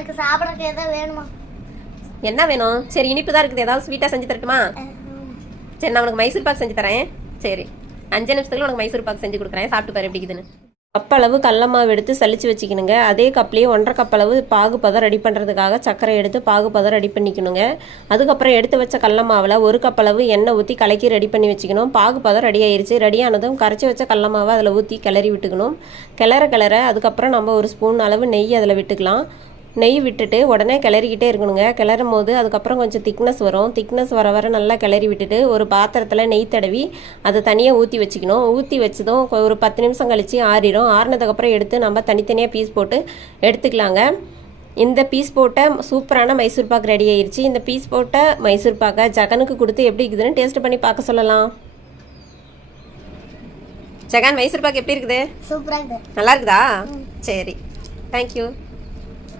எனக்கு சாப்பிடறதுக்கு ஏதாவது வேணுமா? என்ன வேணும்? சரி இனிப்பு தான் இருக்குது. ஏதாவது ஸ்வீட்டாக செஞ்சு தரட்டுமா? சரி நான் உனக்கு மைசூர் பாக் செஞ்சு தரேன். சரி அஞ்சு நிமிஷத்துல உனக்கு மைசூர் பாக் செஞ்சு கொடுக்குறேன். சாப்பிட்டு பாரு எப்படி இருக்குதுன்னு. கப்பளவு கடல மாவு எடுத்து சலிச்சு வச்சுக்கணுங்க. அதே கப்லேயே ஒன்றரை கப்பளவு பாகு பதம் ரெடி பண்ணுறதுக்காக சர்க்கரை எடுத்து பாகு பதம் ரெடி பண்ணிக்கணுங்க. அதுக்கப்புறம் எடுத்து வச்ச கடல மாவில் ஒரு கப்பளவு எண்ணெய் ஊற்றி கலக்கி ரெடி பண்ணி வச்சுக்கணும். பாகு பதம் ரெடி ஆயிருச்சு. ரெடி ஆனதும் கரைச்சி வச்ச கடல மாவை அதில் ஊற்றி கிளறி விட்டுக்கணும். கிளற கிளற அதுக்கப்புறம் நம்ம ஒரு ஸ்பூன் அளவு நெய் அதில் விட்டுக்கலாம். நெய் விட்டுட்டு உடனே கிளறிக்கிட்டே இருக்கணுங்க. கிளறும் போது அதுக்கப்புறம் கொஞ்சம் திக்னஸ் வரும். திக்னஸ் வர வர நல்லா கிளறி விட்டுட்டு ஒரு பாத்திரத்தில் நெய் தடவி அதை தனியாக ஊற்றி வச்சுக்கணும். ஊற்றி வச்சதும் ஒரு பத்து நிமிஷம் கழித்து ஆறிடும் ஆறினதுக்கப்புறம் எடுத்து நம்ம தனித்தனியாக பீஸ் போட்டு எடுத்துக்கலாங்க. இந்த பீஸ் போட்ட சூப்பரான மைசூர் பாக் ரெடி ஆயிருச்சு. இந்த பீஸ் போட்ட மைசூர் பாக்கை ஜகனுக்கு கொடுத்து எப்படி இருக்குதுன்னு டேஸ்ட் பண்ணி பார்க்க சொல்லலாம். ஜகன் மைசூர் பாக் எப்படி இருக்குது? சூப்பரா இருக்குது. நல்லா இருக்குதா? சரி. தேங்க்யூ